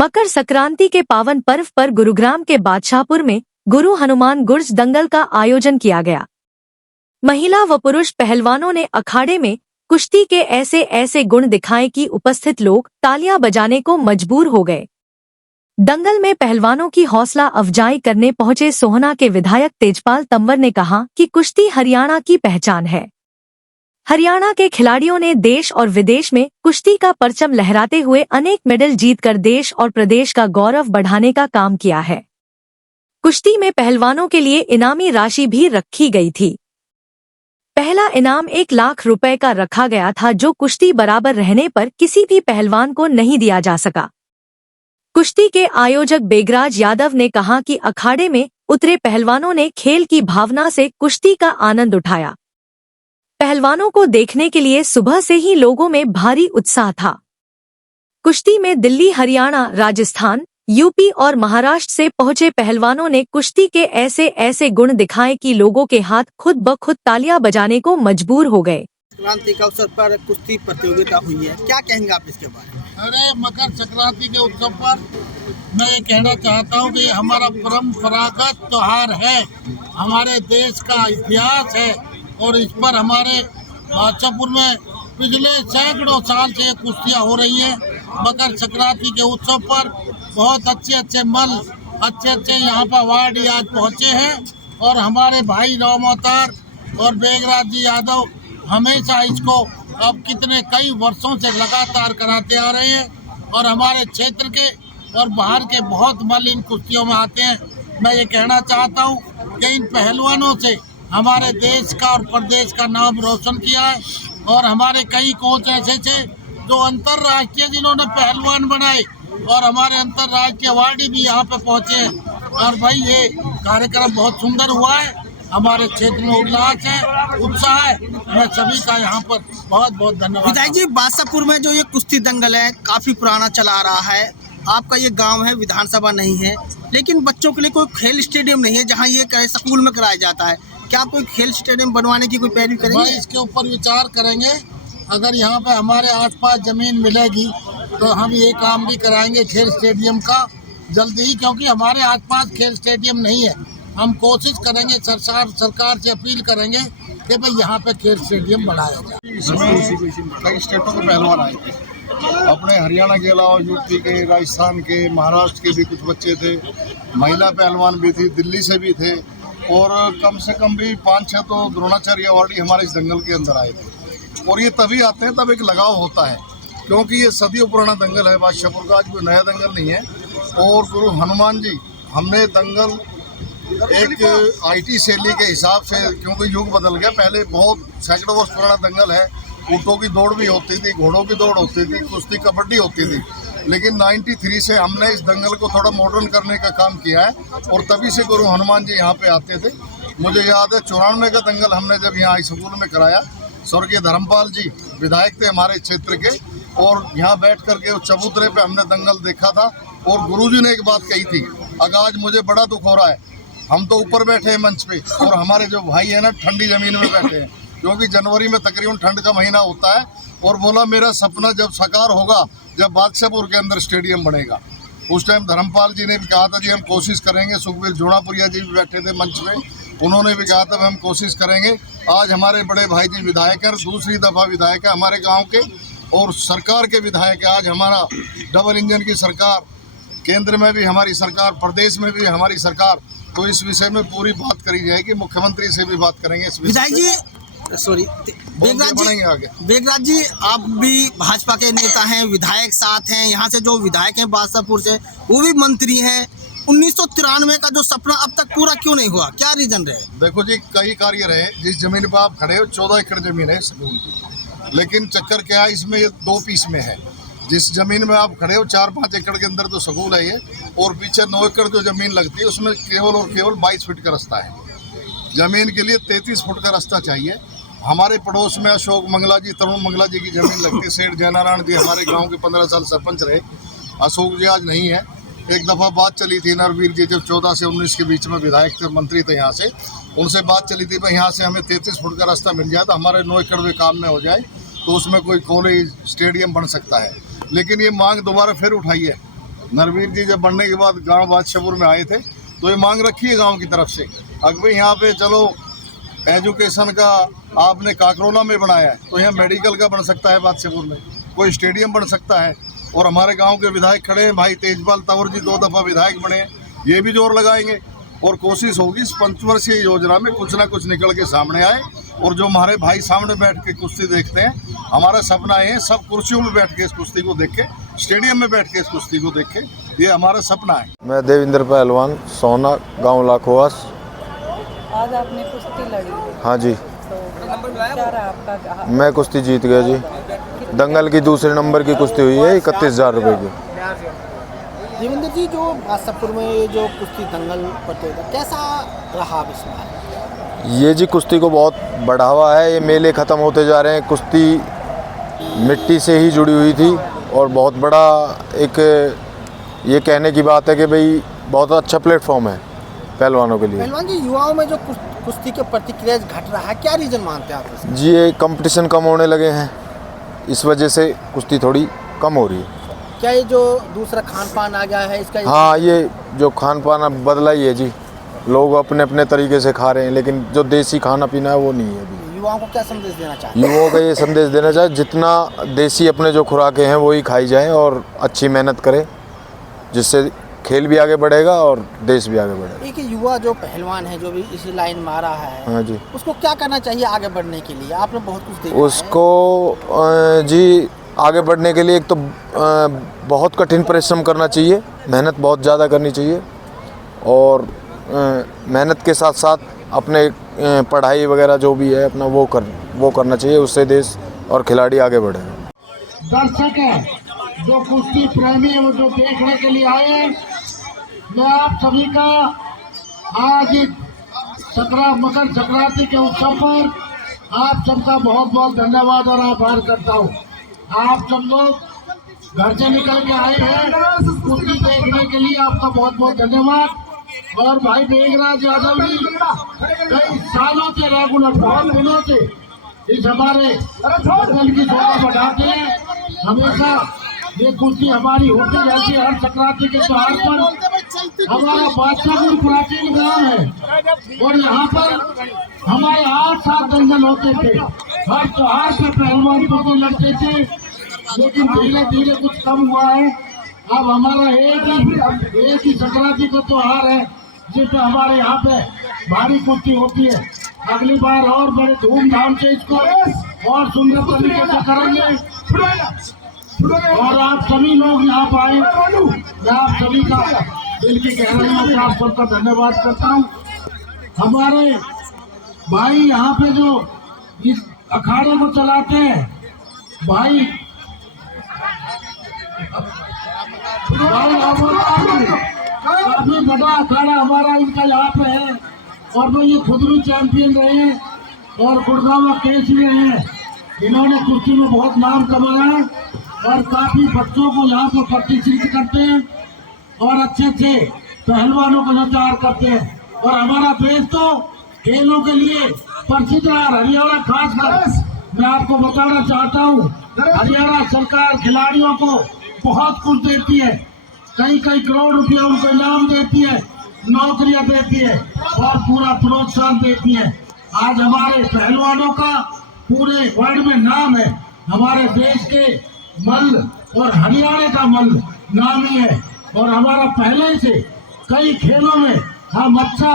मकर संक्रांति के पावन पर्व पर गुरुग्राम के बादशाहपुर में गुरु हनुमान गुर्ज दंगल का आयोजन किया गया। महिला व पुरुष पहलवानों ने अखाड़े में कुश्ती के ऐसे ऐसे गुण दिखाए कि उपस्थित लोग तालियां बजाने को मजबूर हो गए। दंगल में पहलवानों की हौसला अफजाई करने पहुंचे सोहना के विधायक तेजपाल तंवर ने कहा कि कुश्ती हरियाणा की पहचान है। हरियाणा के खिलाड़ियों ने देश और विदेश में कुश्ती का परचम लहराते हुए अनेक मेडल जीतकर देश और प्रदेश का गौरव बढ़ाने का काम किया है। कुश्ती में पहलवानों के लिए इनामी राशि भी रखी गई थी। पहला इनाम 1 लाख रुपए का रखा गया था, जो कुश्ती बराबर रहने पर किसी भी पहलवान को नहीं दिया जा सका। कुश्ती के आयोजक बेगराज यादव ने कहा कि अखाड़े में उतरे पहलवानों ने खेल की भावना से कुश्ती का आनंद उठाया। पहलवानों को देखने के लिए सुबह से ही लोगों में भारी उत्साह था। कुश्ती में दिल्ली, हरियाणा, राजस्थान, यूपी और महाराष्ट्र से पहुंचे पहलवानों ने कुश्ती के ऐसे ऐसे गुण दिखाए कि लोगों के हाथ खुद ब खुद तालियां बजाने को मजबूर हो गए। संक्रांति का अवसर पर कुश्ती प्रतियोगिता हुई है, क्या कहेंगे आप इसके बारे में? अरे, मकर संक्रांति के उत्सव पर मैं ये कहना चाहता हूँ कि हमारा परंपरागत त्योहार है, हमारे देश का इतिहास है और इस पर हमारे बादशाहपुर में पिछले सैकड़ों साल से कुश्तियाँ हो रही हैं। मकर संक्रांति के उत्सव पर बहुत अच्छे मल अच्छे यहाँ पर वार्ड आज पहुँचे हैं और हमारे भाई राम अवतार और बेगराज जी यादव हमेशा इसको अब कई वर्षों से लगातार कराते आ रहे हैं और हमारे क्षेत्र के और बाहर के बहुत मल इन कुश्तियों में आते हैं। मैं ये कहना चाहता हूँ कि इन पहलवानों से हमारे देश का और प्रदेश का नाम रोशन किया है और हमारे कई कोच ऐसे थे जो अंतर्राष्ट्रीय जिन्होंने पहलवान बनाए और हमारे अंतर्राष्ट्रीय अवार्डी भी यहाँ पे पहुँचे हैं। और भाई, ये कार्यक्रम बहुत सुंदर हुआ है, हमारे क्षेत्र में उल्लास है, उत्साह है। मैं सभी का यहाँ पर बहुत बहुत धन्यवाद। विधायक जी, बादशाहपुर में जो ये कुश्ती दंगल है काफी पुराना चला आ रहा है। आपका ये गांव है, विधानसभा नहीं है, लेकिन बच्चों के लिए कोई खेल स्टेडियम नहीं है जहाँ ये स्कूल में कराया जाता है। क्या आप कोई खेल स्टेडियम बनवाने की कोई पैरवी करेंगे? इसके ऊपर विचार करेंगे। अगर यहाँ पे हमारे आसपास जमीन मिलेगी तो हम ये काम भी कराएंगे खेल स्टेडियम का जल्दी ही, क्योंकि हमारे आसपास खेल स्टेडियम नहीं है। हम कोशिश करेंगे, सरकार से अपील करेंगे कि भाई यहाँ पे खेल स्टेडियम बनाया जाए। इसमें कई स्टेटों के पहलवान आए थे, अपने हरियाणा के अलावा यूपी के, राजस्थान के, महाराष्ट्र के भी कुछ बच्चे थे, महिला पहलवान भी थी, दिल्ली से भी थे और कम से कम भी 5-6 तो द्रोणाचार्य अवार्डी हमारे इस दंगल के अंदर आए थे। और ये तभी आते हैं तब एक लगाव होता है, क्योंकि ये सदियों पुराना दंगल है बादशाहपुर का, आज कोई नया दंगल नहीं है। और गुरु हनुमान जी, हमने दंगल एक IT शैली के हिसाब से, क्योंकि युग बदल गया, पहले बहुत सैकड़ों वर्ष पुराना दंगल है। ऊँटों की दौड़ भी होती थी, घोड़ों की दौड़ होती थी, कुश्ती कबड्डी होती थी, लेकिन 93 से हमने इस दंगल को थोड़ा मॉडर्न करने का काम किया है और तभी से गुरु हनुमान जी यहाँ पे आते थे। मुझे याद है 94 का दंगल हमने जब यहाँ स्कूल में कराया, स्वर्गीय धर्मपाल जी विधायक थे हमारे क्षेत्र के, और यहाँ बैठ करके उस चबूतरे पे हमने दंगल देखा था और गुरुजी ने एक बात कही थी। अगर आज मुझे बड़ा दुख हो रहा है, हम तो ऊपर बैठे हैं मंच पे और हमारे जो भाई है ना ठंडी जमीन में बैठे हैं, क्योंकि जनवरी में तकरीबन ठंड का महीना होता है। और बोला मेरा सपना जब साकार होगा, जब बादशाहपुर के अंदर स्टेडियम बनेगा। उस टाइम धर्मपाल जी ने भी कहा था जी हम कोशिश करेंगे, सुखबीर जोनापुरिया जी भी बैठे थे मंच पे, उन्होंने भी कहा था हम कोशिश करेंगे। आज हमारे बड़े भाई जी विधायक हैं, दूसरी दफ़ा विधायक है हमारे गांव के और सरकार के विधायक है। आज हमारा डबल इंजन की सरकार, केंद्र में भी हमारी सरकार, प्रदेश में भी हमारी सरकार, तो इस विषय में पूरी बात करी जाएगी, मुख्यमंत्री से भी बात करेंगे इस विधायक जी। सॉरी, बेगराज जी, आप भी भाजपा के नेता हैं, विधायक साथ हैं, यहाँ से जो विधायक हैं बादशाहपुर से, वो भी मंत्री हैं। 1993 का जो सपना अब तक पूरा क्यों नहीं हुआ, क्या रीजन रहे? देखो जी, कई कार्य रहे। जिस जमीन पर आप खड़े हो 14 एकड़ जमीन है स्कूल की, लेकिन चक्कर क्या है, इसमें ये 2 पीस में है। जिस जमीन में आप खड़े हो 4-5 एकड़ के अंदर तो स्कूल है ये, और पीछे 9 एकड़ जो जमीन लगती है उसमें केवल और केवल 22 फीट का रास्ता है। जमीन के लिए 33 फुट का रास्ता चाहिए। हमारे पड़ोस में अशोक मंगला जी, तरुण मंगला जी की जमीन लगती है। सेठ जयनारायण जी हमारे गांव के 15 साल सरपंच रहे, अशोक जी आज नहीं है। एक दफ़ा बात चली थी, नरवीर जी जब 14 से 19 के बीच में विधायक थे, मंत्री थे यहाँ से, उनसे बात चली थी भाई यहाँ से हमें 33 फुट का रास्ता मिल जाए तो हमारे 9 एकड़ में काम में हो जाए, तो उसमें कोई कॉलेज स्टेडियम बन सकता है। लेकिन ये मांग दोबारा फिर उठाई है नरवीर जी जब बनने के बाद गांव बादशाहपुर में आए थे तो ये मांग रखी है गांव की तरफ से, अगर भाई यहाँ पे चलो एजुकेशन का आपने काकरोला में बनाया है तो यहाँ मेडिकल का बन सकता है, बादशाहपुर में कोई स्टेडियम बन सकता है। और हमारे गांव के विधायक खड़े हैं, भाई तेजपाल तंवर जी 2 दफ़ा विधायक बने हैं, ये भी जोर लगाएंगे और कोशिश होगी इस 5 वर्षीय योजना में कुछ ना कुछ निकल के सामने आए। और जो हमारे भाई सामने बैठ के कुश्ती देखते हैं, हमारा सपना है सब कुर्सियों में बैठ के इस कुश्ती को देख के, स्टेडियम में बैठ के इस कुश्ती को देख के, ये हमारा सपना है। मैं देवेंद्र पहलवान, सोना, गांव लाखोवास। आज आपने कुश्ती लड़ी है, हाँ जी, तो क्या रहा आपका? मैं कुश्ती जीत गया जी। दंगल की दूसरे नंबर की कुश्ती हुई है, 31,000 रुपये की। देवेंद्र जी, जो बादशाहपुर में ये जो कुश्ती दंगल प्रतियोगिता कैसा रहा इसमें? ये जी कुश्ती को बहुत बढ़ावा है, ये मेले ख़त्म होते जा रहे हैं। कुश्ती मिट्टी से ही जुड़ी हुई थी और बहुत बड़ा एक ये कहने की बात है कि भाई बहुत अच्छा प्लेटफॉर्म है पहलवानों के लिए। पहलवान जी, युवाओं में जो कुश्ती के प्रति क्रेज घट रहा है, क्या रीज़न मानते हैं आप इसका? जी, ये कंपटीशन कम होने लगे हैं, इस वजह से कुश्ती थोड़ी कम हो रही है। क्या ये जो दूसरा खान पान आ गया है इसका? हाँ, ये जो खान पान अब बदला ही है जी, लोग अपने अपने तरीके से खा रहे हैं, लेकिन जो देसी खाना पीना है वो नहीं है अभी। युवाओं को क्या संदेश देना चाहिए? युवाओं का ये संदेश देना चाहिए, जितना देसी अपने जो खुराकें हैं वही खाई जाए और अच्छी मेहनत करें, जिससे खेल भी आगे बढ़ेगा और देश भी आगे बढ़ेगा। एक युवा जो पहलवान है, जो भी इस लाइन में आ रहा है, हाँ जी, उसको क्या करना चाहिए आगे बढ़ने के लिए? आपने बहुत कुछ देखा उसको जी आगे बढ़ने के लिए एक तो बहुत कठिन परिश्रम करना चाहिए, मेहनत बहुत ज़्यादा करनी चाहिए और मेहनत के साथ साथ अपने पढ़ाई वगैरह जो भी है अपना वो करना चाहिए, उससे देश और खिलाड़ी आगे बढ़ेगा। दर्शक है जो कुश्ती प्रेमी है, वो जो देखने के लिए आए हैं, मैं आप सभी का आज मकर संक्रांति के उत्सव पर आप सबका बहुत बहुत धन्यवाद और आभार करता हूँ। आप सब लोग घर से निकल के आए हैं कुश्ती देखने के लिए, आपका बहुत बहुत धन्यवाद। और भाई मेघराज यादव जी कई सालों से रेगुलर, बहुत दिनों से इस हमारे दल की शोभा बढ़ाते हैं। हमेशा ये कुश्ती हमारी होती रहती है हर संक्रांति के त्योहार पर। हमारा बादशाहपुर प्राचीन गांव है और यहाँ पर हमारे 8-7 दंगल होते थे, हर त्योहार पे पहलवान को लड़ते थे, लेकिन धीरे धीरे कुछ कम हुआ है। अब हमारा एक ही संक्रांति का त्योहार है जिसपे हमारे यहाँ पे भारी कुश्ती होती है। अगली बार और बड़े धूमधाम से इसको और सुंदर तरीके से करेंगे और आप सभी लोग यहाँ पर आए, मैं आप सभी का दिल की गहराइयों से आप सबका धन्यवाद करता हूँ। हमारे भाई यहाँ पे जो इस अखाड़े को चलाते हैं, भाई काफी बड़ा अखाड़ा हमारा इनका यहाँ पे है और वो ये खुद भी चैंपियन रहे हैं और गुड़गांव केसरी रहे हैं। इन्होंने कुश्ती में बहुत नाम कमाया है और काफी बच्चों को यहाँ पर प्रतिष्ठित करते हैं और अच्छे अच्छे पहलवानों को तैयार करते हैं। और हमारा देश तो खेलों के लिए प्रसिद्ध रहा, हरियाणा खासकर मैं आपको बताना चाहता हूँ, हरियाणा सरकार खिलाड़ियों को बहुत कुछ देती है, कई करोड़ रुपया उनको इनाम देती है, नौकरियां देती है और पूरा प्रोत्साहन देती है। आज हमारे पहलवानों का पूरे वर्ल्ड में नाम है, हमारे देश के मल्ल और हरियाणा का मल्ल नामी है और हमारा पहले से कई खेलों में हम अच्छा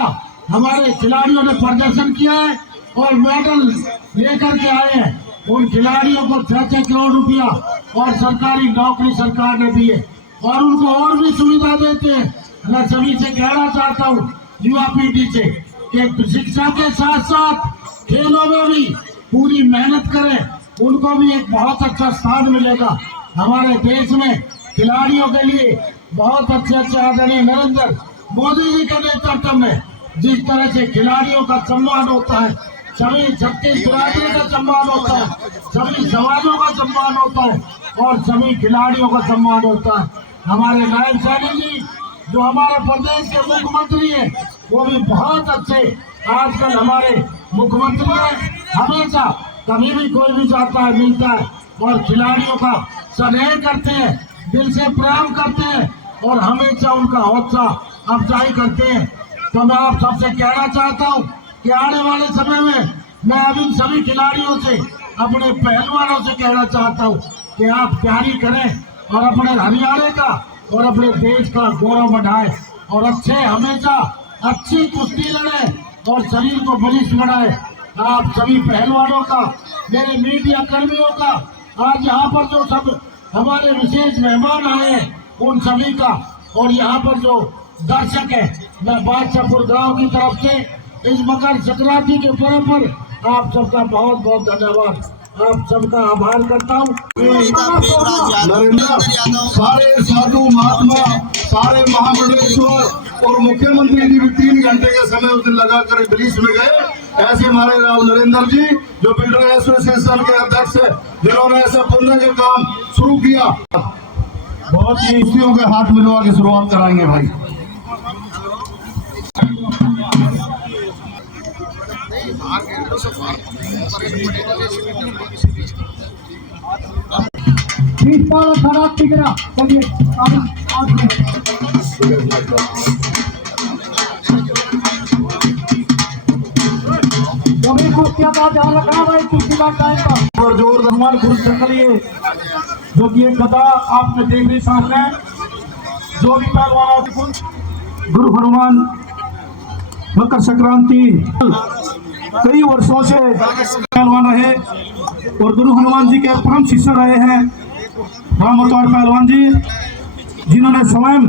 हमारे खिलाड़ियों ने प्रदर्शन किया है और मेडल लेकर के आए हैं। उन खिलाड़ियों को 6-6 करोड़ रुपया और सरकारी नौकरी सरकार ने दी है और उनको और भी सुविधा देते हैं। मैं सभी से कहना चाहता हूँ, युवा पीढ़ी से, कि शिक्षा के साथ साथ खेलों में भी पूरी मेहनत करें, उनको भी एक बहुत अच्छा स्थान मिलेगा। हमारे देश में खिलाड़ियों के लिए बहुत अच्छे आदरणीय नरेंद्र मोदी जी के नेतृत्व में जिस तरह से खिलाड़ियों का सम्मान होता है, सभी छत्तीस बिरादरी का सम्मान होता है, सभी समाजों का सम्मान होता है और सभी खिलाड़ियों का सम्मान होता है। हमारे नायब सैनी जी जो हमारे प्रदेश के मुख्यमंत्री हैं, वो भी बहुत अच्छे आजकल हमारे मुख्यमंत्री हैं। हमेशा कभी भी कोई भी जाता है मिलता है और खिलाड़ियों का स्नेह करते हैं, दिल से प्रेम करते हैं और हमेशा उनका हौसला अफजाई करते हैं। तो मैं आप सबसे कहना चाहता हूँ कि आने वाले समय में मैं अब इन सभी खिलाड़ियों से, अपने पहलवानों से कहना चाहता हूँ कि आप तैयारी करें और अपने हरियाणा का और अपने देश का गौरव बढ़ाएं और हमेशा अच्छी कुश्ती लड़े और शरीर को बलिष्ठ बनाए। आप सभी पहलवानों का, मेरे मीडिया कर्मियों का, आज यहाँ पर जो सब हमारे विशेष मेहमान आए हैं उन सभी का, और यहाँ पर जो दर्शक है, मैं बादशाहपुर गांव की तरफ से इस मकर संक्रांति के पर्व पर आप सबका बहुत बहुत धन्यवाद, आप सबका आभार करता हूँ। सारे साधु महात्मा, सारे महामंडलेश्वर और मुख्यमंत्री जी भी 3 घंटे के समय उस दिन लगाकर बलिष्ठ में गए। ऐसे हमारे राव नरेंद्र जी जो बिल्डर एसोसिएशन के अध्यक्ष है, जिन्होंने ऐसे पुण्य के काम शुरू किया, बहुत ही कुश्तियों के हाथ मिलवा के शुरुआत कराएंगे भाई। और जोर धनवान गुरु संकलिए जो कि एक कथा आपने देख रही सामने, जो भी पहलवान गुरु हनुमान मकर संक्रांति कई वर्षों से पहलवान रहे और गुरु हनुमान जी के परम शिष्य रहे हैं राम अवतार पहलवान जी, जिन्होंने स्वयं